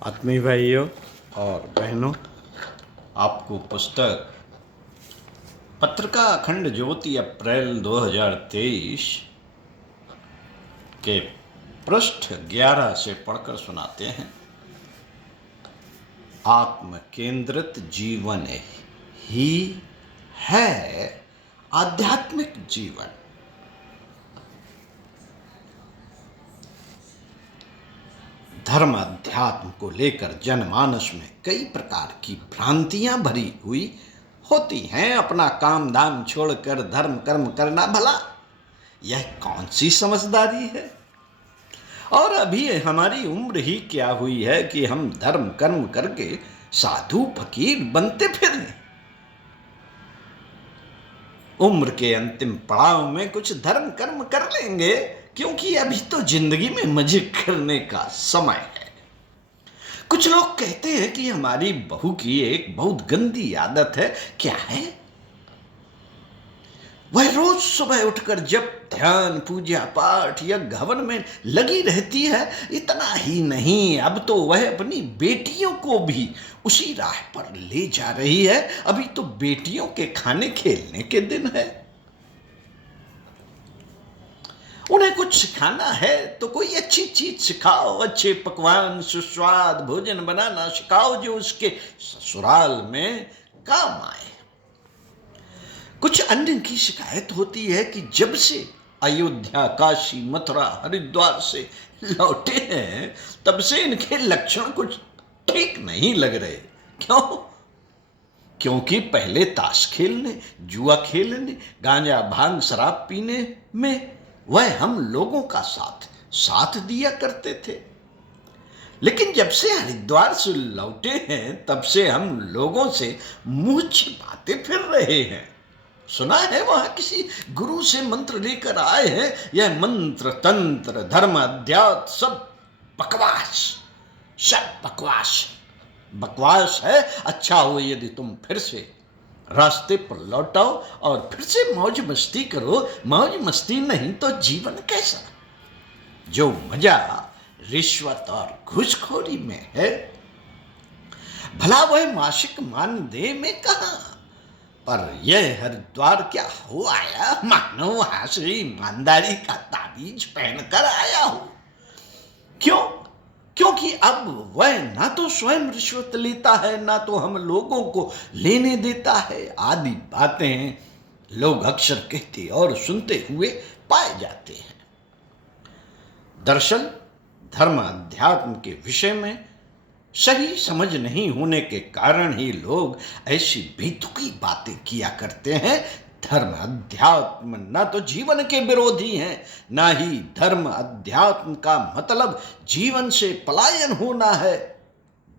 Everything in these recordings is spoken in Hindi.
आत्मीय भाइयों और बहनों, आपको पुस्तक पत्रिका अखंड ज्योति अप्रैल 2023 के पृष्ठ 11 से पढ़कर सुनाते हैं। आत्म केंद्रित जीवन ही है आध्यात्मिक जीवन। धर्म अध्यात्म को लेकर जनमानस में कई प्रकार की भ्रांतियां भरी हुई होती हैं। अपना काम धाम छोड़कर धर्म कर्म करना भला यह कौन सी समझदारी है? और अभी हमारी उम्र ही क्या हुई है कि हम धर्म कर्म करके साधु फकीर बनते फिरें। उम्र के अंतिम पड़ाव में कुछ धर्म कर्म कर लेंगे, क्योंकि अभी तो जिंदगी में मजे करने का समय है। कुछ लोग कहते हैं कि हमारी बहू की एक बहुत गंदी आदत है। क्या है? वह रोज सुबह उठकर जब ध्यान पूजा पाठ या हवन में लगी रहती है। इतना ही नहीं, अब तो वह अपनी बेटियों को भी उसी राह पर ले जा रही है। अभी तो बेटियों के खाने खेलने के दिन है। उन्हें कुछ सिखाना है तो कोई अच्छी चीज सिखाओ, अच्छे पकवान सुस्वाद भोजन बनाना सिखाओ जो उसके ससुराल में काम आए। कुछ अन्य की शिकायत होती है कि जब से अयोध्या काशी मथुरा हरिद्वार से लौटे हैं तब से इनके लक्षण कुछ ठीक नहीं लग रहे। क्यों? क्योंकि पहले ताश खेलने, जुआ खेलने, गांजा भांग शराब पीने में वह हम लोगों का साथ दिया करते थे। लेकिन जब से हरिद्वार से लौटे हैं तब से हम लोगों से मुंह छिपाते फिर रहे हैं। सुना है वहां किसी गुरु से मंत्र लेकर आए हैं। यह मंत्र तंत्र धर्म अध्यात्म सब बकवास, सब बकवास है। अच्छा हो यदि तुम फिर से रास्ते पर लौटाओ और फिर से मौज मस्ती करो। मौज मस्ती नहीं तो जीवन कैसा? जो मजा रिश्वत और घूसखोरी में है, भला वह मासिक मानदेय में कहां? पर यह हरिद्वार क्या हो आया मानो वहां से ईमानदारी का ताबीज पहनकर आया हो। क्यों? क्योंकि अब वह ना तो स्वयं रिश्वत लेता है ना तो हम लोगों को लेने देता है। आदि बातें लोग अक्सर कहते और सुनते हुए पाए जाते हैं। दरअसल धर्म अध्यात्म के विषय में सही समझ नहीं होने के कारण ही लोग ऐसी बेतुकी बातें किया करते हैं। धर्म अध्यात्म न तो जीवन के विरोधी हैं, ना ही धर्म अध्यात्म का मतलब जीवन से पलायन होना है।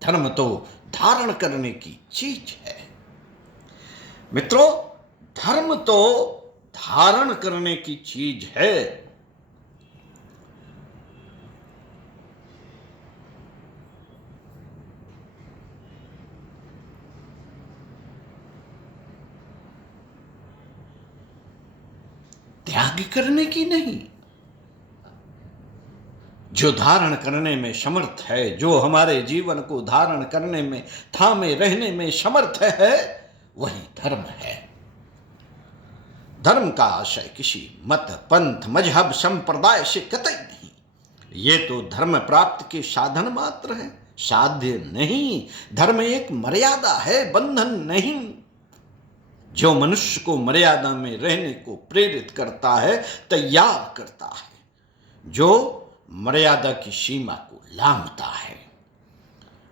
धर्म तो धारण करने की चीज है। मित्रों, धर्म तो धारण करने की चीज है। त्याग करने की नहीं। जो धारण करने में समर्थ है, जो हमारे जीवन को धारण करने में थामे रहने में समर्थ है, वही धर्म है। धर्म का आशय किसी मत पंथ मजहब संप्रदाय से कतई नहीं। ये तो धर्म प्राप्त के साधन मात्र है, साध्य नहीं। धर्म एक मर्यादा है, बंधन नहीं, जो मनुष्य को मर्यादा में रहने को प्रेरित करता है, तैयार करता है। जो मर्यादा की सीमा को लांघता है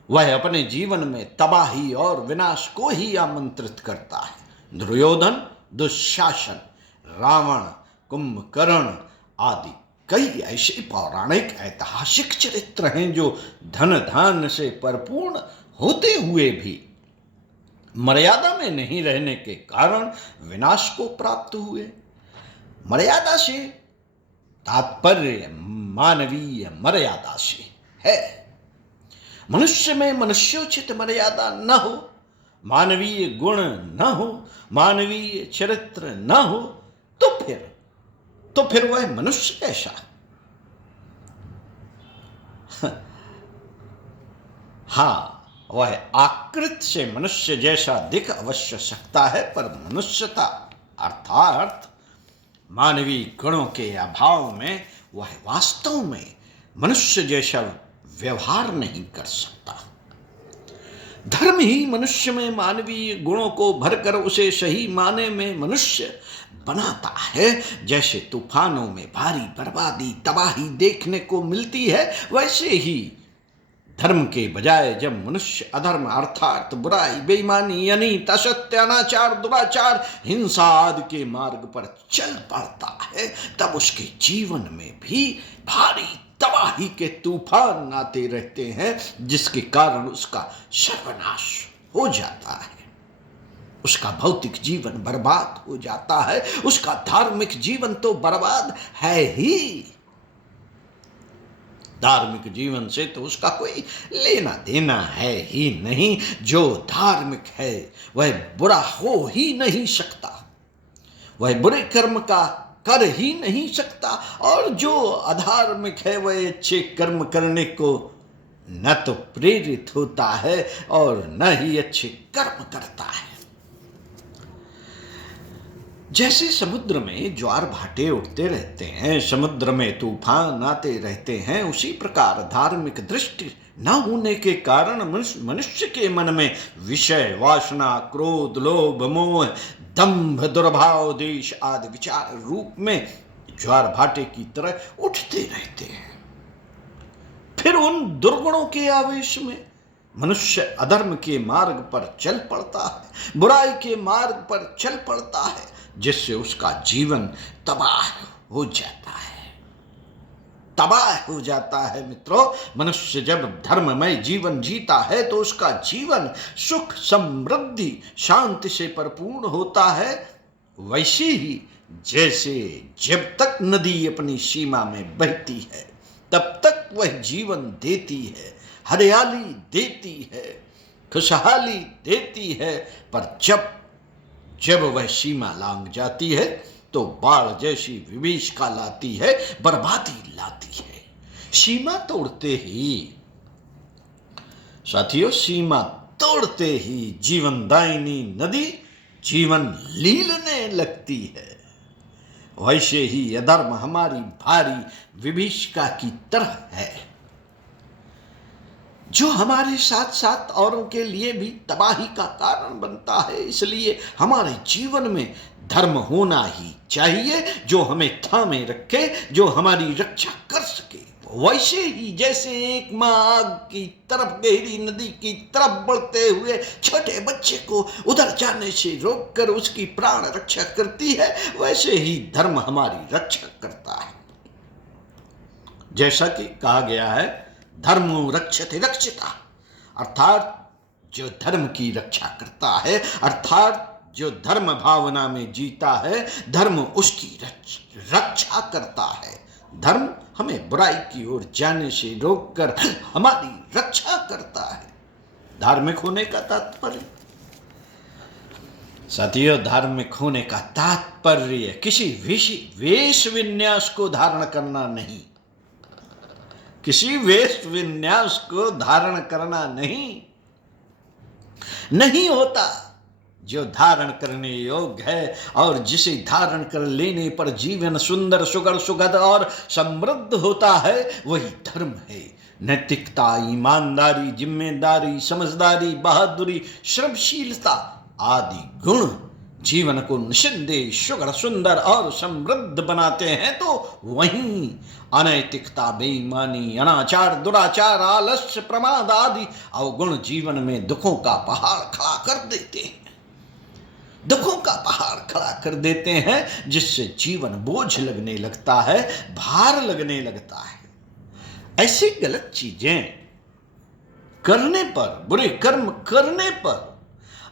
वह अपने जीवन में तबाही और विनाश को ही आमंत्रित करता है। दुर्योधन, दुशासन, रावण, कुंभकर्ण आदि कई ऐसे पौराणिक ऐतिहासिक चरित्र हैं जो धन धान्य से परिपूर्ण होते हुए भी मर्यादा में नहीं रहने के कारण विनाश को प्राप्त हुए। मर्यादा से तात्पर्य मानवीय मर्यादा से है। मनुष्य में मनुष्योचित मर्यादा न हो, मानवीय गुण न हो, मानवीय चरित्र न हो, तो फिर वह मनुष्य कैसा? हाँ, वह आकृति से मनुष्य जैसा दिख अवश्य सकता है, पर मनुष्यता अर्थात मानवीय गुणों के अभाव में वह वास्तव में मनुष्य जैसा व्यवहार नहीं कर सकता। धर्म ही मनुष्य में मानवीय गुणों को भरकर उसे सही माने में मनुष्य बनाता है। जैसे तूफानों में भारी बर्बादी तबाही देखने को मिलती है, वैसे ही धर्म के बजाय जब मनुष्य अधर्म अर्थात बुराई, बेईमानी, अनीति, असत्य, अनाचार, दुराचार, हिंसा आदि के मार्ग पर चल पड़ता है, तब उसके जीवन में भी भारी तबाही के तूफान आते रहते हैं, जिसके कारण उसका सर्वनाश हो जाता है, उसका भौतिक जीवन बर्बाद हो जाता है, उसका धार्मिक जीवन तो बर्बाद है ही। धार्मिक जीवन से तो उसका कोई लेना देना है ही नहीं। जो धार्मिक है वह बुरा हो ही नहीं सकता, वह बुरे कर्म का कर ही नहीं सकता, और जो अधार्मिक है वह अच्छे कर्म करने को न तो प्रेरित होता है और न ही अच्छे कर्म करता है। जैसे समुद्र में ज्वार भाटे उठते रहते हैं, समुद्र में तूफान आते रहते हैं, उसी प्रकार धार्मिक दृष्टि न होने के कारण मनुष्य के मन में विषय, वासना, क्रोध, लोभ, मोह, दंभ, दुर्भाव, देश आदि विचार रूप में ज्वार भाटे की तरह उठते रहते हैं। फिर उन दुर्गुणों के आवेश में मनुष्य अधर्म के मार्ग पर चल पड़ता है, बुराई के मार्ग पर चल पड़ता है, जिससे उसका जीवन तबाह हो जाता है। तबाह हो जाता है मित्रों। मनुष्य जब धर्ममय जीवन जीता है तो उसका जीवन सुख, समृद्धि, शांति से परिपूर्ण होता है। वैसे ही जैसे जब तक नदी अपनी सीमा में बहती है तब तक वह जीवन देती है, हरियाली देती है, खुशहाली देती है, पर जब वह सीमा लांघ जाती है तो बाढ़ जैसी विभीषिका लाती है, बर्बादी लाती है। सीमा तोड़ते ही साथियों, सीमा तोड़ते ही जीवनदायिनी नदी जीवन लीलने लगती है। वैसे ही अधर्म हमारी भारी विभीषिका की तरह है, जो हमारे साथ साथ औरों के लिए भी तबाही का कारण बनता है। इसलिए हमारे जीवन में धर्म होना ही चाहिए, जो हमें थामे रखे, जो हमारी रक्षा कर सके। वैसे ही जैसे एक माँ आग की तरफ, गहरी नदी की तरफ बढ़ते हुए छोटे बच्चे को उधर जाने से रोककर उसकी प्राण रक्षा करती है, वैसे ही धर्म हमारी रक्षा करता है। जैसा कि कहा गया है, धर्मो रक्षते रक्षिता, अर्थात जो धर्म की रक्षा करता है, अर्थात जो धर्म भावना में जीता है, धर्म उसकी रक्षा करता है। धर्म हमें बुराई की ओर जाने से रोककर हमारी रक्षा करता है। धार्मिक होने का तात्पर्य साथियों, धार्मिक होने का तात्पर्य किसी वेश विन्यास को धारण करना नहीं, किसी वेश विन्यास को धारण करना नहीं होता। जो धारण करने योग्य है और जिसे धारण कर लेने पर जीवन सुंदर, सुगर, सुगध और समृद्ध होता है, वही धर्म है। नैतिकता, ईमानदारी, जिम्मेदारी, समझदारी, बहादुरी, श्रमशीलता आदि गुण जीवन को निस्संदेह सुगर, सुंदर और समृद्ध बनाते हैं, तो वहीं अनैतिकता, बेईमानी, अनाचार, दुराचार, आलस्य, प्रमाद आदि अवगुण जीवन में दुखों का पहाड़ खड़ा कर देते हैं, दुखों का पहाड़ खड़ा कर देते हैं, जिससे जीवन बोझ लगने लगता है, भार लगने लगता है। ऐसी गलत चीजें करने पर, बुरे कर्म करने पर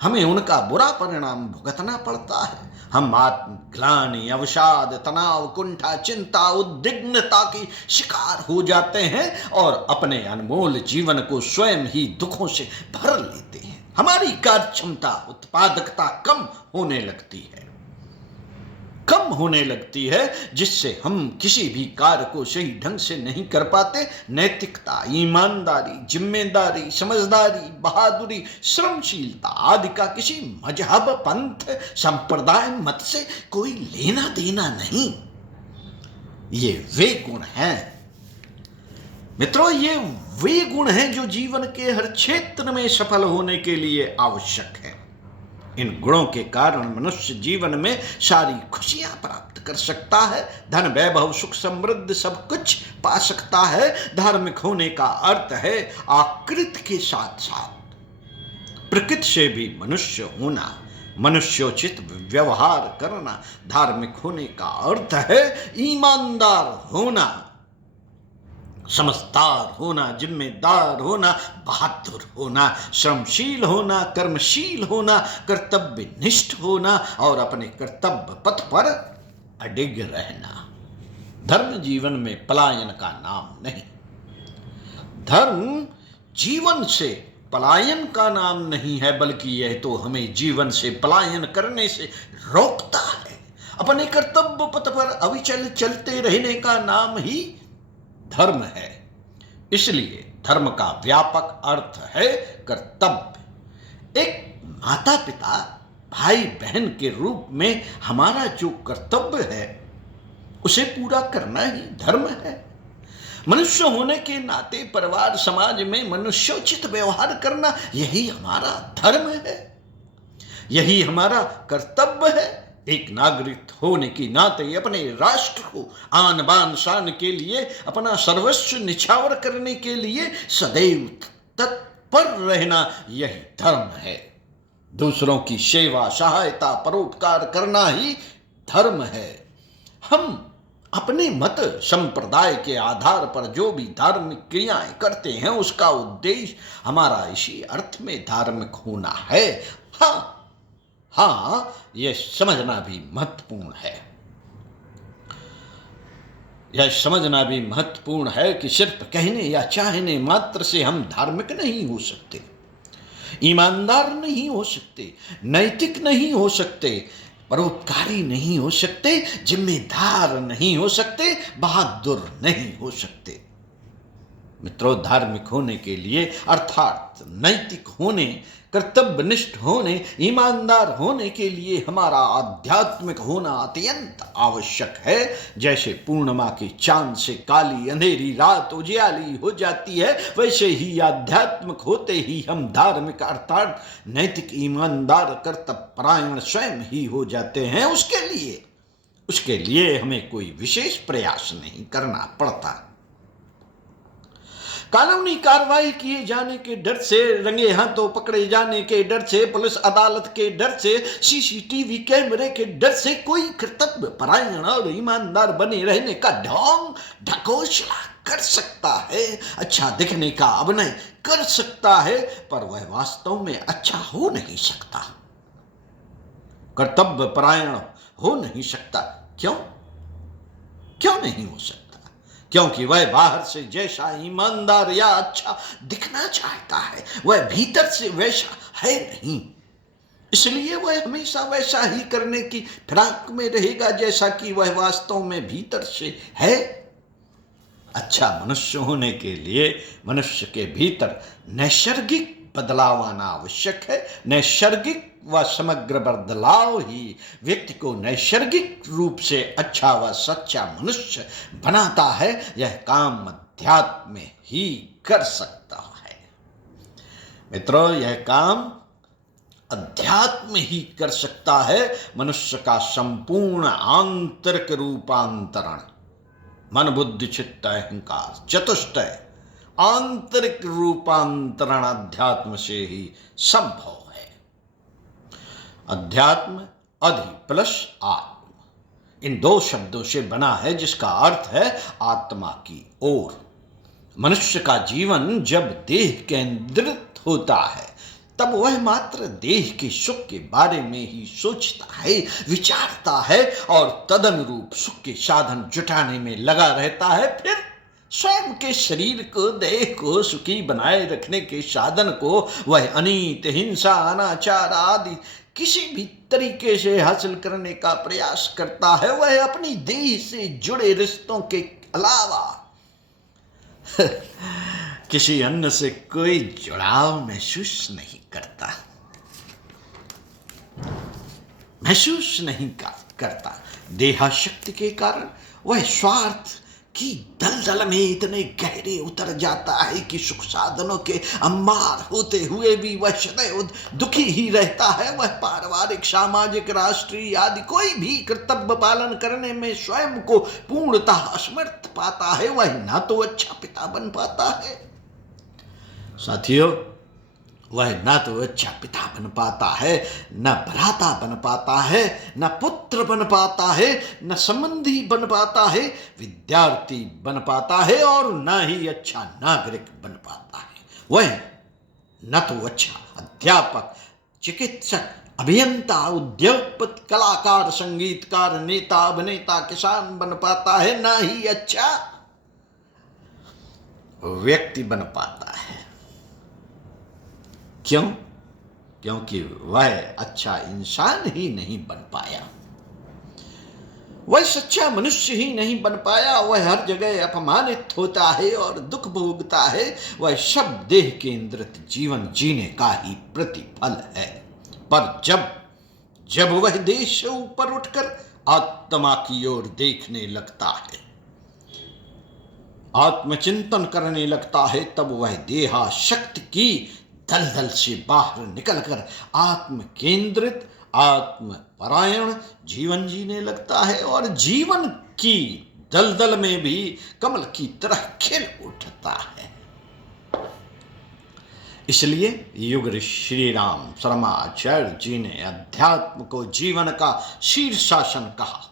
हमें उनका बुरा परिणाम भुगतना पड़ता है। हम आत्मग्लानि, अवसाद, तनाव, कुंठा, चिंता, उद्विग्नता की शिकार हो जाते हैं और अपने अनमोल जीवन को स्वयं ही दुखों से भर लेते हैं। हमारी कार्य क्षमता, उत्पादकता कम होने लगती है। कम होने लगती है, जिससे हम किसी भी कार्य को सही ढंग से नहीं कर पाते। नैतिकता, ईमानदारी, जिम्मेदारी, समझदारी, बहादुरी, श्रमशीलता आदि का किसी मजहब, पंथ, संप्रदाय, मत से कोई लेना देना नहीं। ये वे गुण हैं मित्रों, ये वे गुण हैं जो जीवन के हर क्षेत्र में सफल होने के लिए आवश्यक है। इन गुणों के कारण मनुष्य जीवन में सारी खुशियां प्राप्त कर सकता है, धन, वैभव, सुख, समृद्धि सब कुछ पा सकता है। धार्मिक होने का अर्थ है आकृति के साथ साथ प्रकृति से भी मनुष्य होना, मनुष्योचित व्यवहार करना। धार्मिक होने का अर्थ है ईमानदार होना, समझदार होना, जिम्मेदार होना, बहादुर होना, श्रमशील होना, कर्मशील होना, कर्तव्यनिष्ठ होना और अपने कर्तव्य पथ पर अडिग रहना। धर्म जीवन में पलायन का नाम नहीं। धर्म जीवन से पलायन का नाम नहीं है, बल्कि यह तो हमें जीवन से पलायन करने से रोकता है। अपने कर्तव्य पथ पर अविचल चलते रहने का नाम ही धर्म है। इसलिए धर्म का व्यापक अर्थ है कर्तव्य। एक माता पिता, भाई बहन के रूप में हमारा जो कर्तव्य है उसे पूरा करना ही धर्म है। मनुष्य होने के नाते परिवार समाज में मनुष्योचित व्यवहार करना यही हमारा धर्म है, यही हमारा कर्तव्य है। एक नागरिक होने के नाते अपने राष्ट्र को आन बान शान के लिए, अपना सर्वस्व निछावर करने के लिए सदैव तत्पर रहना यही धर्म है। दूसरों की सेवा, सहायता, परोपकार करना ही धर्म है। हम अपने मत संप्रदाय के आधार पर जो भी धार्मिक क्रियाएं करते हैं उसका उद्देश्य हमारा इसी अर्थ में धार्मिक होना है। हाँ, यह समझना भी महत्वपूर्ण है। यह समझना भी महत्वपूर्ण है कि सिर्फ कहने या चाहने मात्र से हम धार्मिक नहीं हो सकते, ईमानदार नहीं हो सकते, नैतिक नहीं हो सकते, परोपकारी नहीं हो सकते, जिम्मेदार नहीं हो सकते, बहादुर नहीं हो सकते। मित्रों, धार्मिक होने के लिए अर्थात नैतिक होने, कर्तव्यनिष्ठ होने, ईमानदार होने के लिए हमारा आध्यात्मिक होना अत्यंत आवश्यक है। जैसे पूर्णिमा के चांद से काली अंधेरी रात उजियाली हो जाती है, वैसे ही आध्यात्मिक होते ही हम धार्मिक अर्थात नैतिक, ईमानदार, कर्तव्यपरायण स्वयं ही हो जाते हैं। उसके लिए हमें कोई विशेष प्रयास नहीं करना पड़ता। कानूनी कार्रवाई किए जाने के डर से, रंगे हाथों पकड़े जाने के डर से, पुलिस अदालत के डर से, सीसीटीवी कैमरे के डर से कोई कर्तव्य परायण और ईमानदार बने रहने का ढोंग ढकोसला कर सकता है, अच्छा दिखने का अभिनय कर सकता है, पर वह वास्तव में अच्छा हो नहीं सकता, कर्तव्य परायण हो नहीं सकता। क्यों नहीं हो सकता? क्योंकि वह बाहर से जैसा ईमानदार या अच्छा दिखना चाहता है, वह भीतर से वैसा है नहीं। इसलिए वह हमेशा वैसा ही करने की फिराक में रहेगा जैसा कि वह वास्तव में भीतर से है। अच्छा मनुष्य होने के लिए मनुष्य के भीतर नैसर्गिक बदलाव आना आवश्यक है। नैसर्गिक व समग्र बदलाव ही व्यक्ति को नैसर्गिक रूप से अच्छा व सच्चा मनुष्य बनाता है। यह काम अध्यात्म ही कर सकता है। मित्रों, यह काम अध्यात्म ही कर सकता है। मनुष्य का संपूर्ण आंतरिक रूपांतरण, मन, बुद्धि, चित्त, अहंकार, चतुष्टय आंतरिक रूपांतरण अध्यात्म से ही संभव है। अध्यात्म अधि प्लस आत्म, इन दो शब्दों से बना है, जिसका अर्थ है आत्मा की ओर। मनुष्य का जीवन जब देह केंद्रित होता है तब वह मात्र देह के सुख के बारे में ही सोचता है, विचारता है और तदनुरूप सुख के साधन जुटाने में लगा रहता है। फिर स्वयं के शरीर को, देह को सुखी बनाए रखने के साधन को वह अनीत, हिंसा, अनाचार आदि किसी भी तरीके से हासिल करने का प्रयास करता है, वह अपनी देह से जुड़े रिश्तों के अलावा किसी अन्य से कोई जुड़ाव महसूस नहीं करता, करता। देहाशक्ति के कारण वह स्वार्थ की दलदल में इतने गहरे उतर जाता है कि सुख साधनों के अम्मार होते हुए भी वह सदैव दुखी ही रहता है। वह पारिवारिक, सामाजिक, राष्ट्रीय आदि कोई भी कर्तव्य पालन करने में स्वयं को पूर्णतः असमर्थ पाता है। वह ना तो अच्छा पिता बन पाता है साथियों, वह न तो अच्छा पिता बन पाता है, न भ्राता बन पाता है, न पुत्र बन पाता है, न संबंधी बन पाता है, विद्यार्थी बन पाता है और न ही अच्छा नागरिक बन पाता है। वह न तो अच्छा अध्यापक, चिकित्सक, अभियंता, उद्योगपति, कलाकार, संगीतकार, नेता, अभिनेता, किसान बन पाता है, न ही अच्छा व्यक्ति बन पाता है। क्यों? क्योंकि वह अच्छा इंसान ही नहीं बन पाया, वह सच्चा मनुष्य ही नहीं बन पाया। वह हर जगह अपमानित होता है और दुख भोगता है। वह सब देह केंद्रित जीवन जीने का ही प्रतिफल है। पर जब वह देह से ऊपर उठकर आत्मा की ओर देखने लगता है, आत्मचिंतन करने लगता है, तब वह देहाशक्ति की दलदल से बाहर निकलकर आत्म केंद्रित, आत्मपरायण जीवन जीने लगता है और जीवन की दलदल में भी कमल की तरह खिल उठता है। इसलिए युग श्री राम शर्माचार्य जी ने अध्यात्म को जीवन का शीर्षासन कहा,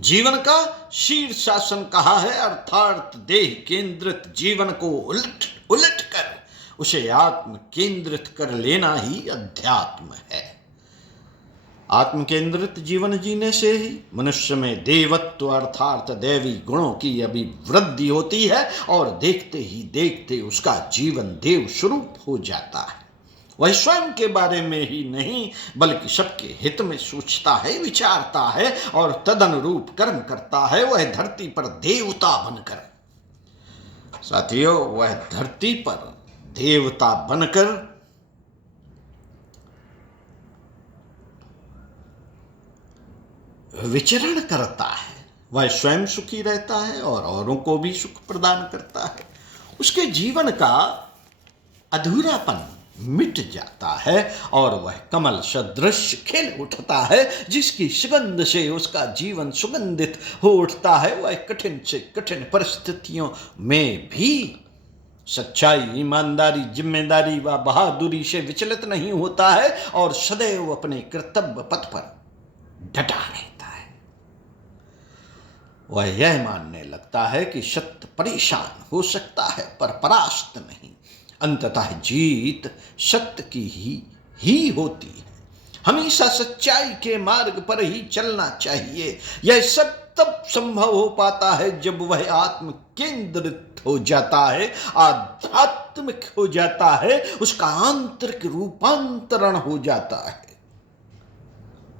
जीवन का शीर्षासन कहा है। अर्थात देह केंद्रित जीवन को उलट कर उसे आत्म केंद्रित कर लेना ही अध्यात्म है। आत्म केंद्रित जीवन जीने से ही मनुष्य में देवत्व अर्थात दैवी गुणों की अभिवृद्धि होती है और देखते ही देखते उसका जीवन देव स्वरूप हो जाता है। वह स्वयं के बारे में ही नहीं बल्कि सबके हित में सोचता है, विचारता है और तदनुरूप कर्म करता है। वह धरती पर देवता बनकर, साथियों, वह धरती पर देवता बनकर विचरण करता है। वह स्वयं सुखी रहता है और औरों को भी सुख प्रदान करता है। उसके जीवन का अधूरापन मिट जाता है और वह कमल सदृश खिल उठता है, जिसकी सुगंध से उसका जीवन सुगंधित हो उठता है। वह कठिन से कठिन परिस्थितियों में भी सच्चाई, ईमानदारी, जिम्मेदारी व बहादुरी से विचलित नहीं होता है और सदैव अपने कर्तव्य पथ पर डटा रहता है। वह यह मानने लगता है कि सत्य परेशान हो सकता है पर परास्त नहीं, अंततः जीत सत्य की ही होती है। हमेशा सच्चाई के मार्ग पर ही चलना चाहिए। यह सब तब संभव हो पाता है जब वह आत्म केंद्रित हो जाता है, आध्यात्मिक हो जाता है, उसका आंतरिक रूपांतरण हो जाता है।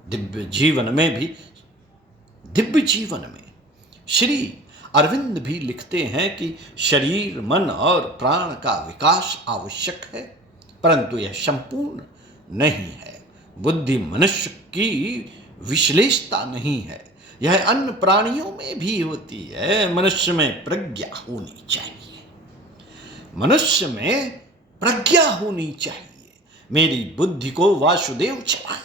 दिव्य जीवन में श्री अरविंद भी लिखते हैं कि शरीर, मन और प्राण का विकास आवश्यक है, परंतु यह संपूर्ण नहीं है। बुद्धि मनुष्य की विश्लेषता नहीं है, यह अन्य प्राणियों में भी होती है। मनुष्य में प्रज्ञा होनी चाहिए, मनुष्य में प्रज्ञा होनी चाहिए। मेरी बुद्धि को वासुदेव चलाए,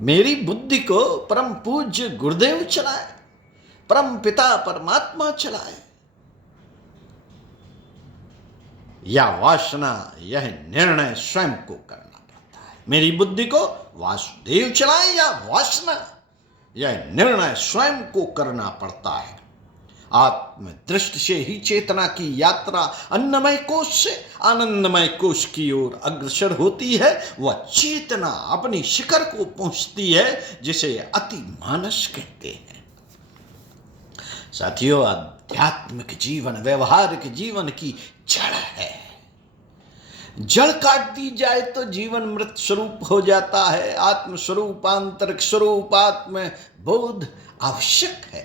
मेरी बुद्धि को परम पूज्य गुरुदेव चलाए, परम पिता परमात्मा चलाए, या वासना, यह निर्णय स्वयं को करना पड़ता है। मेरी बुद्धि को वासुदेव चलाए या वासना, यह निर्णय स्वयं को करना पड़ता है। आत्म दृष्टि से ही चेतना की यात्रा अन्नमय कोश से आनंदमय कोश की ओर अग्रसर होती है। वह चेतना अपनी शिखर को पहुंचती है, जिसे अति मानस कहते हैं। साथियों, आध्यात्मिक जीवन व्यवहारिक जीवन की जड़ है। जड़ काट दी जाए तो जीवन मृत स्वरूप हो जाता है। आत्म स्वरूप, आंतरिक स्वरूप, आत्म बोध आवश्यक है।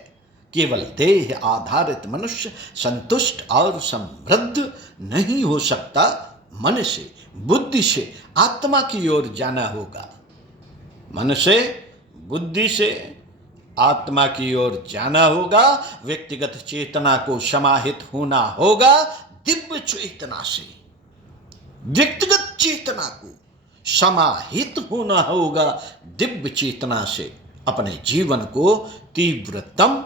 केवल देह आधारित मनुष्य संतुष्ट और समृद्ध नहीं हो सकता। मन से, बुद्धि से आत्मा की ओर जाना होगा। मन से, बुद्धि से आत्मा की ओर जाना होगा। व्यक्तिगत चेतना को समाहित होना होगा दिव्य चेतना से। व्यक्तिगत चेतना को समाहित होना होगा दिव्य चेतना से। अपने जीवन को तीव्रतम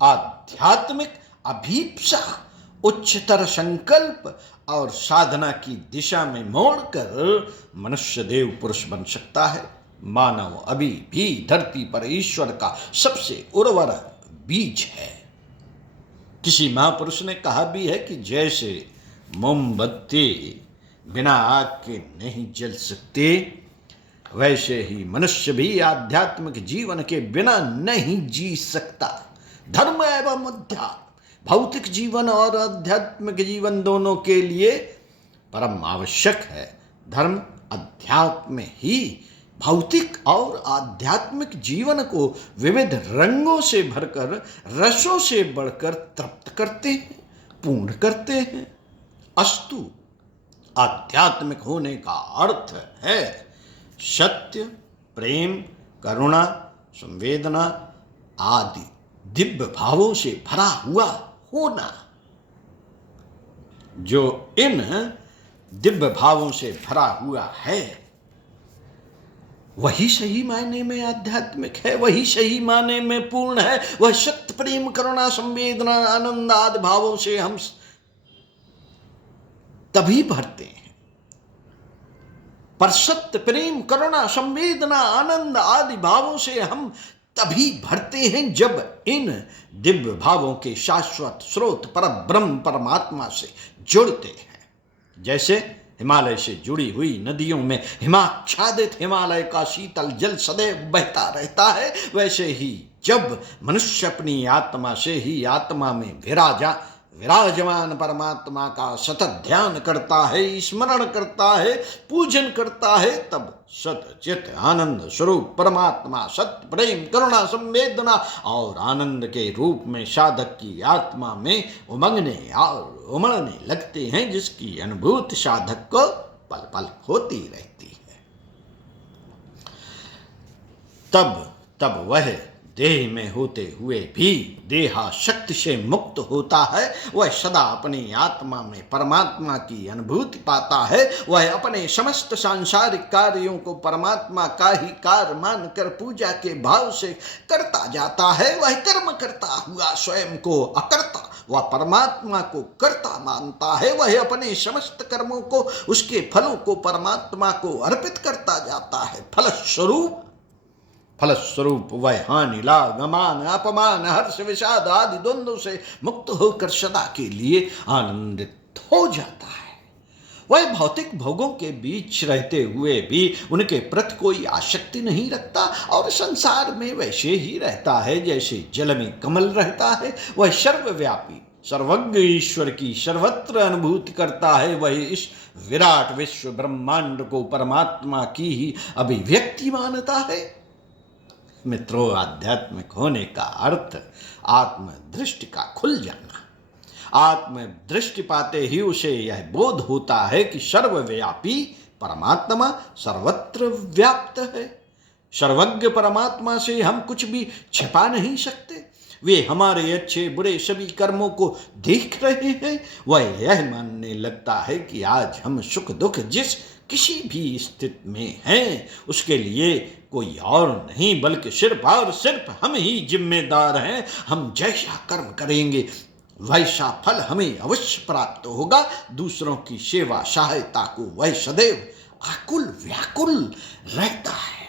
आध्यात्मिक अभीप्सा, उच्चतर संकल्प और साधना की दिशा में मोड़कर मनुष्य देव पुरुष बन सकता है। मानव अभी भी धरती पर ईश्वर का सबसे उर्वर बीज है। किसी महापुरुष ने कहा भी है कि जैसे मोमबत्ती बिना आग के नहीं जल सकते, वैसे ही मनुष्य भी आध्यात्मिक जीवन के बिना नहीं जी सकता। धर्म एवं अध्यात्म, भौतिक जीवन और आध्यात्मिक जीवन दोनों के लिए परम आवश्यक है। धर्म अध्यात्म ही भौतिक और आध्यात्मिक जीवन को विविध रंगों से भरकर, रसों से बढ़कर तृप्त करते हैं, पूर्ण करते हैं। अस्तु, आध्यात्मिक होने का अर्थ है सत्य, प्रेम, करुणा, संवेदना आदि दिव्य भावों से भरा हुआ होना। जो इन दिव्य भावों से भरा हुआ है वही सही मायने में आध्यात्मिक है, वही सही मायने में पूर्ण है। वह सत्य, प्रेम, करुणा, संवेदना, आनंद आदि भावों से हम तभी भरते हैं। पर सत्य, प्रेम, करुणा, संवेदना, आनंद आदि भावों से हम तभी भरते हैं जब इन दिव्य भावों के शाश्वत स्रोत पर ब्रह्म परमात्मा से जुड़ते हैं। जैसे हिमालय से जुड़ी हुई नदियों में हिमाच्छादित हिमालय का शीतल जल सदैव बहता रहता है, वैसे ही जब मनुष्य अपनी आत्मा से ही आत्मा में विराजमान परमात्मा का सतत ध्यान करता है, स्मरण करता है, पूजन करता है, तब सत चित आनंद स्वरूप परमात्मा सत्य, प्रेम, करुणा, संवेदना और आनंद के रूप में साधक की आत्मा में उमंगने और उमड़ने लगते हैं, जिसकी अनुभूति साधक को पल पल होती रहती है। तब वह देह में होते हुए भी देहाशक्ति से मुक्त होता है। वह सदा अपनी आत्मा में परमात्मा की अनुभूति पाता है। वह अपने समस्त सांसारिक कार्यों को परमात्मा का ही कार्य मानकर पूजा के भाव से करता जाता है। वह कर्म करता हुआ स्वयं को अकर्ता वह परमात्मा को कर्ता मानता है। वह अपने समस्त कर्मों को, उसके फलों को परमात्मा को अर्पित करता जाता है। फलस्वरूप वह हानि, लाभ, अमान, अपमान, हर्ष, विषाद आदि द्वंद्वों से मुक्त होकर सदा के लिए आनंदित हो जाता है। वह भौतिक भोगों के बीच रहते हुए भी उनके प्रति कोई आसक्ति नहीं रखता और संसार में वैसे ही रहता है जैसे जल में कमल रहता है। वह सर्वव्यापी सर्वज्ञ ईश्वर की सर्वत्र अनुभूति करता है। वह इस विराट विश्व ब्रह्मांड को परमात्मा की ही अभिव्यक्ति मानता है। मित्रों, आध्यात्मिक होने का अर्थ आत्मदृष्टि का खुल जाना। आत्मदृष्टि पाते ही उसे यह बोध होता है कि सर्वव्यापी परमात्मा सर्वत्र व्याप्त है। सर्वज्ञ परमात्मा से हम कुछ भी छिपा नहीं सकते। वे हमारे अच्छे बुरे सभी कर्मों को देख रहे हैं। वह यह मानने लगता है कि आज हम सुख दुख जिस किसी भी स्थिति में हैं, उसके लिए कोई और नहीं बल्कि सिर्फ और सिर्फ हम ही जिम्मेदार हैं। हम जैसा कर्म करेंगे वैसा फल हमें अवश्य प्राप्त होगा। दूसरों की सेवा सहायता को वह सदैव आकुल व्याकुल रहता है।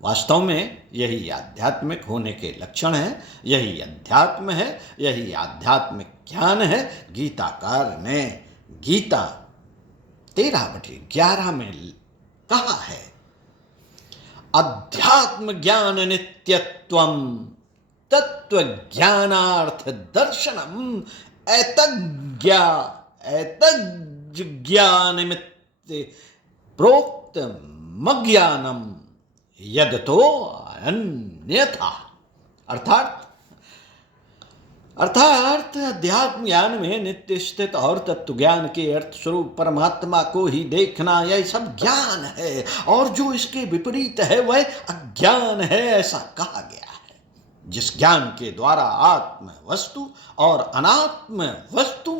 वास्तव में यही आध्यात्मिक होने के लक्षण है, यही अध्यात्म है, यही आध्यात्मिक ज्ञान है। गीताकार ने गीता 13:11 में कहा है, अध्यात्म ज्ञान नित्यत्वम तत्व ज्ञानार्थ दर्शनम एतज्ञा ज्ञान निमित्त प्रोक्त मज्ञानम यदतो अन्यथा। अर्थात अध्यात्म ज्ञान में नित्य स्थित और तत्व ज्ञान के अर्थ स्वरूप परमात्मा को ही देखना, यह सब ज्ञान है, और जो इसके विपरीत है वह अज्ञान है, ऐसा कहा गया है। जिस ज्ञान के द्वारा आत्म वस्तु और अनात्म वस्तु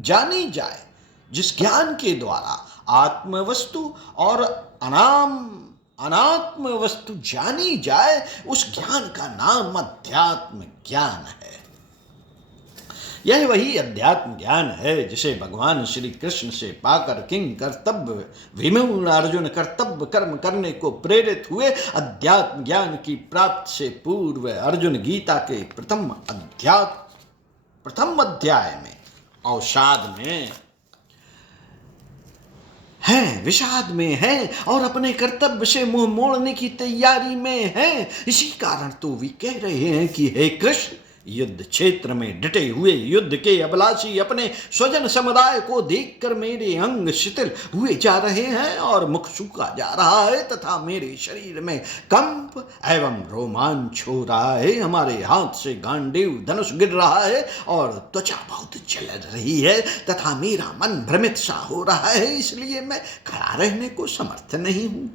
जानी जाए, जिस ज्ञान के द्वारा आत्म वस्तु और अनात्म वस्तु जानी जाए, उस ज्ञान का नाम अध्यात्म ज्ञान है। यह वही अध्यात्म ज्ञान है जिसे भगवान श्री कृष्ण से पाकर किंग कर्तव्य विमूढ़ अर्जुन कर्तव्य कर्म करने को प्रेरित हुए। अध्यात्म ज्ञान की प्राप्ति से पूर्व अर्जुन गीता के प्रथम अध्याय में अवसाद में है, विषाद में है, और अपने कर्तव्य से मुंह मोड़ने की तैयारी में है। इसी कारण तो वे कह रहे हैं कि हे कृष्ण, युद्ध क्षेत्र में डटे हुए युद्ध के अभिलाषी अपने स्वजन समुदाय को देखकर मेरे अंग शिथिल हुए जा रहे हैं और मुख सूखा जा रहा है तथा मेरे शरीर में कंप एवं रोमांच हो रहा है। हमारे हाथ से गांडीव धनुष गिर रहा है और त्वचा बहुत जल रही है तथा मेरा मन भ्रमित सा हो रहा है, इसलिए मैं खड़ा रहने को समर्थ नहीं हूं।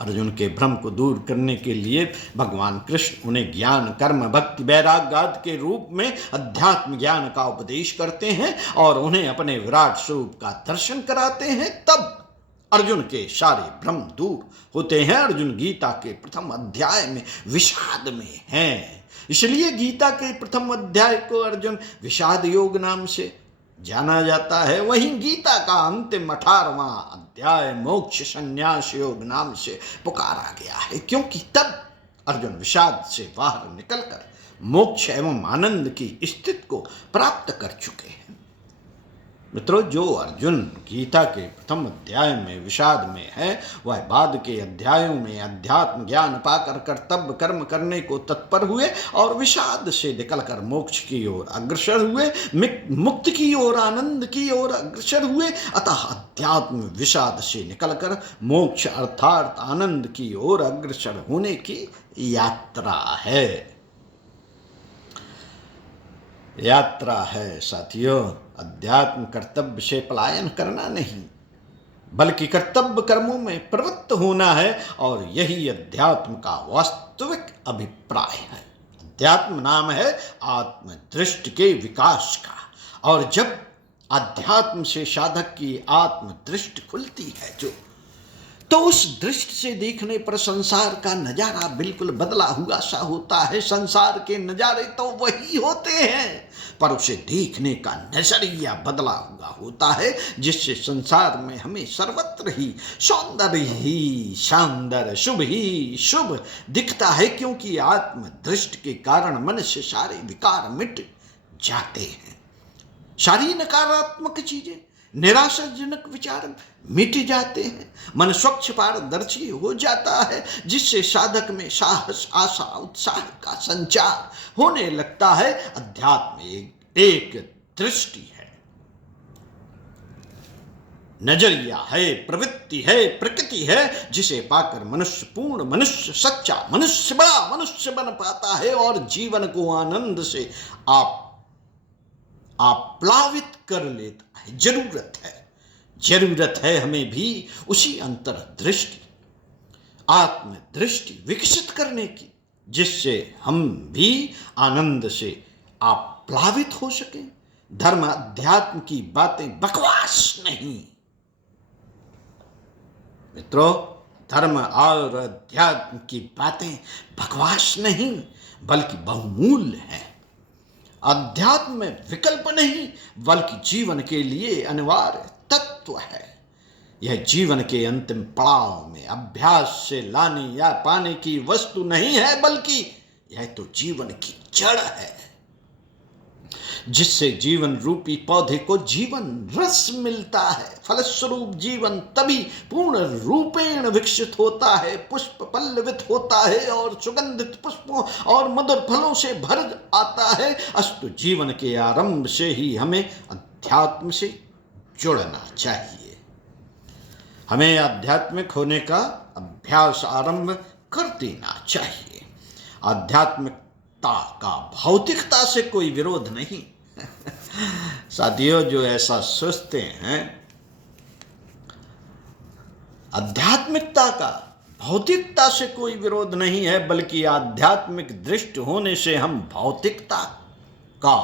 अर्जुन के भ्रम को दूर करने के लिए भगवान कृष्ण उन्हें ज्ञान कर्म भक्ति वैराग्य आदि के रूप में अध्यात्म ज्ञान का उपदेश करते हैं और उन्हें अपने विराट स्वरूप का दर्शन कराते हैं। तब अर्जुन के सारे भ्रम दूर होते हैं। अर्जुन गीता के प्रथम अध्याय में विषाद में हैं, इसलिए गीता के प्रथम अध्याय को अर्जुन विषाद योग नाम से जाना जाता है। वहीं गीता का अंतिम 18वां अध्याय मोक्ष संन्यास योग नाम से पुकारा गया है, क्योंकि तब अर्जुन विषाद से बाहर निकलकर मोक्ष एवं आनंद की स्थिति को प्राप्त कर चुके हैं। मित्रों, जो अर्जुन गीता के प्रथम अध्याय में विषाद में है, वह बाद के अध्यायों में अध्यात्म ज्ञान पाकर कर्तव्य कर्म करने को तत्पर हुए और विषाद से निकलकर मोक्ष की ओर अग्रसर हुए, मुक्ति की ओर आनंद की ओर अग्रसर हुए। अतः अध्यात्म विषाद से निकलकर मोक्ष अर्थात आनंद की ओर अग्रसर होने की यात्रा है साथियों। अध्यात्म कर्तव्य से पलायन करना नहीं, बल्कि कर्तव्य कर्मों में प्रवृत्त होना है, और यही अध्यात्म का वास्तविक अभिप्राय है। अध्यात्म नाम है आत्मदृष्टि के विकास का, और जब अध्यात्म से साधक की आत्मदृष्टि खुलती है तो उस दृष्टि से देखने पर संसार का नजारा बिल्कुल बदला हुआ सा होता है। संसार के नजारे तो वही होते हैं, पर उसे देखने का नजरिया बदला हुआ होता है, जिससे संसार में हमें सर्वत्र ही सौंदर्य ही सौंदर्य, शुभ ही शुभ दिखता है, क्योंकि आत्म दृष्टि के कारण मन से सारे विकार मिट जाते हैं। सारी नकारात्मक चीजें, निराशाजनक विचार मिट जाते हैं। मन स्वच्छ पारदर्शी हो जाता है, जिससे साधक में साहस आशा उत्साह का संचार होने लगता है। अध्यात्म एक दृष्टि है, नजरिया है, प्रवृत्ति है, प्रकृति है, जिसे पाकर मनुष्य पूर्ण मनुष्य, सच्चा मनुष्य, बड़ा मनुष्य बन पाता है और जीवन को आनंद से आप्लावित कर लेता है। जरूरत है हमें भी उसी अंतर्दृष्टि, आत्मदृष्टि विकसित करने की, जिससे हम भी आनंद से आप्लावित हो सके। धर्म अध्यात्म की बातें बकवास नहीं मित्रों, धर्म और अध्यात्म की बातें बकवास नहीं बल्कि बहुमूल्य है। अध्यात्म में विकल्प नहीं बल्कि जीवन के लिए अनिवार्य तत्व है। यह जीवन के अंतिम पड़ाव में अभ्यास से लाने या पाने की वस्तु नहीं है, बल्कि यह तो जीवन की जड़ है, जिससे जीवन रूपी पौधे को जीवन रस मिलता है। फलस्वरूप जीवन तभी पूर्ण रूपेण विकसित होता है, पुष्प पल्लवित होता है और सुगंधित पुष्पों और मधुर फलों से भर आता है। अस्तु जीवन के आरंभ से ही हमें अध्यात्म से जुड़ना चाहिए। हमें आध्यात्मिक होने का अभ्यास आरंभ कर देना चाहिए। आध्यात्मिकता का भौतिकता से कोई विरोध नहीं। साथियों, जो ऐसा सोचते हैं, आध्यात्मिकता का भौतिकता से कोई विरोध नहीं है, बल्कि आध्यात्मिक दृष्टि होने से हम भौतिकता का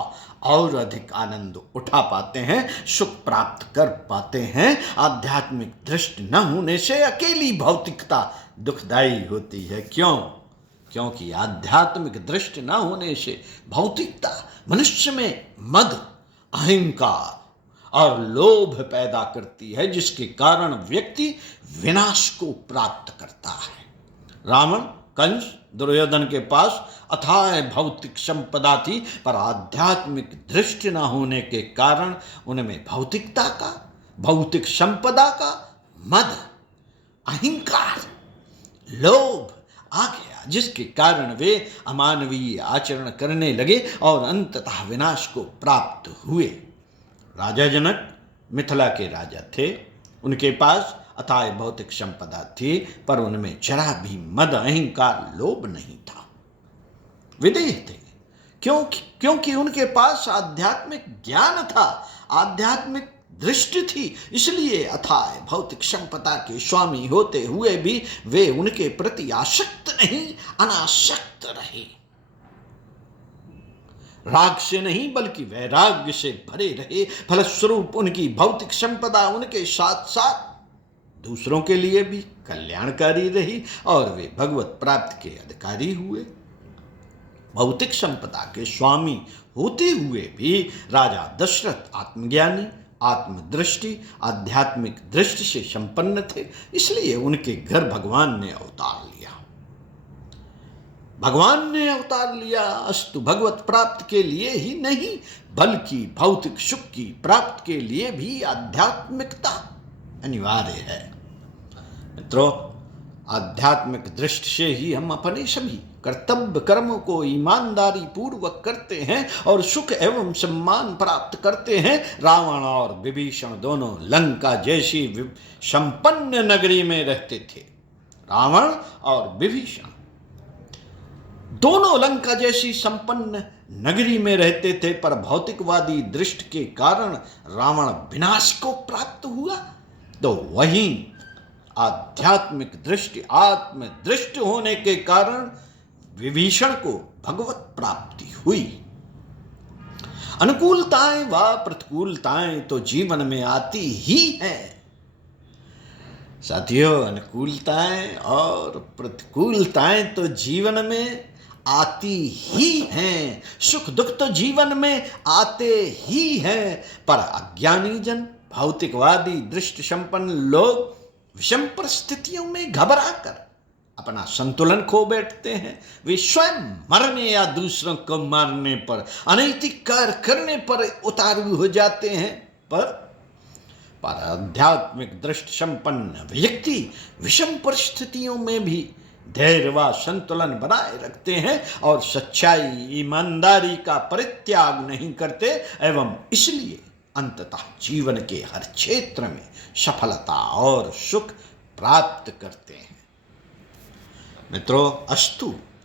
और अधिक आनंद उठा पाते हैं, सुख प्राप्त कर पाते हैं। आध्यात्मिक दृष्टि न होने से अकेली भौतिकता दुखदायी होती है। क्यों? क्योंकि आध्यात्मिक दृष्टि न होने से भौतिकता मनुष्य में मद, अहंकार और लोभ पैदा करती है, जिसके कारण व्यक्ति विनाश को प्राप्त करता है। रावण, कंस, दुर्योधन के पास अथाह भौतिक संपदा थी, पर आध्यात्मिक दृष्टि न होने के कारण उनमें भौतिकता का, भौतिक संपदा का मद, अहंकार, लोभ आ गया, जिसके कारण वे अमानवीय आचरण करने लगे और अंततः विनाश को प्राप्त हुए। राजा जनक मिथिला के राजा थे। उनके पास अथाह भौतिक संपदा थी, पर उनमें जरा भी मद, अहंकार, लोभ नहीं था। विदेह थे, क्योंकि उनके पास आध्यात्मिक ज्ञान था, आध्यात्मिक दृष्टि थी। इसलिए अथाह भौतिक संपदा के स्वामी होते हुए भी वे उनके प्रति आसक्त नहीं, अनासक्त रहे। राग से नहीं, बल्कि वैराग्य से भरे रहे। फलस्वरूप उनकी भौतिक संपदा उनके साथ साथ दूसरों के लिए भी कल्याणकारी रही और वे भगवत प्राप्ति के अधिकारी हुए। भौतिक संपदा के स्वामी होते हुए भी राजा दशरथ आत्मज्ञानी, आत्मदृष्टि, आध्यात्मिक दृष्टि से संपन्न थे। इसलिए उनके घर भगवान ने अवतार लिया। भगवान ने अवतार लिया अस्तु भगवत प्राप्ति के लिए ही नहीं, बल्कि भौतिक सुख की प्राप्ति के लिए भी आध्यात्मिकता अनिवार्य है। मित्रों, आध्यात्मिक दृष्टि से ही हम अपने सभी कर्तव्य कर्मों को ईमानदारी पूर्वक करते हैं और सुख एवं सम्मान प्राप्त करते हैं। रावण और विभीषण दोनों लंका जैसी संपन्न नगरी में रहते थे। रावण और विभीषण दोनों लंका जैसी संपन्न नगरी में रहते थे, पर भौतिकवादी दृष्टि के कारण रावण विनाश को प्राप्त हुआ, तो वहीं आध्यात्मिक दृष्टि, आत्म दृष्टि होने के कारण विभीषण को भगवत प्राप्ति हुई। अनुकूलताएं व प्रतिकूलताएं तो जीवन में आती ही हैं। साथियों, अनुकूलताएं और प्रतिकूलताएं तो जीवन में आती ही हैं। सुख दुख तो जीवन में आते ही हैं, पर अज्ञानी जन, भौतिकवादी दृष्टि संपन्न लोग विषम परिस्थितियों में घबराकर अपना संतुलन खो बैठते हैं। वे स्वयं मरने या दूसरों को मारने पर, अनैतिक कार्य करने पर उतारू हो जाते हैं। पर आध्यात्मिक दृष्टि संपन्न व्यक्ति विषम परिस्थितियों में भी धैर्य व संतुलन बनाए रखते हैं और सच्चाई, ईमानदारी का परित्याग नहीं करते, एवं इसलिए अंततः जीवन के हर क्षेत्र में सफलता और सुख प्राप्त करते हैं। मित्रों,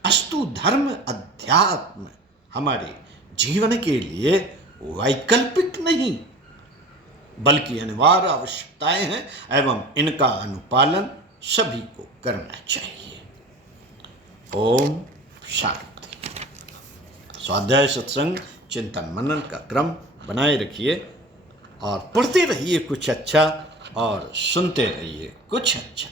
अस्तु धर्म अध्यात्म हमारे जीवन के लिए वैकल्पिक नहीं, बल्कि अनिवार्य आवश्यकताएं हैं एवं इनका अनुपालन सभी को करना चाहिए। ओम शांति। स्वाध्याय सत्संग चिंतन मनन का क्रम बनाए रखिए और पढ़ते रहिए कुछ अच्छा और सुनते रहिए कुछ अच्छा।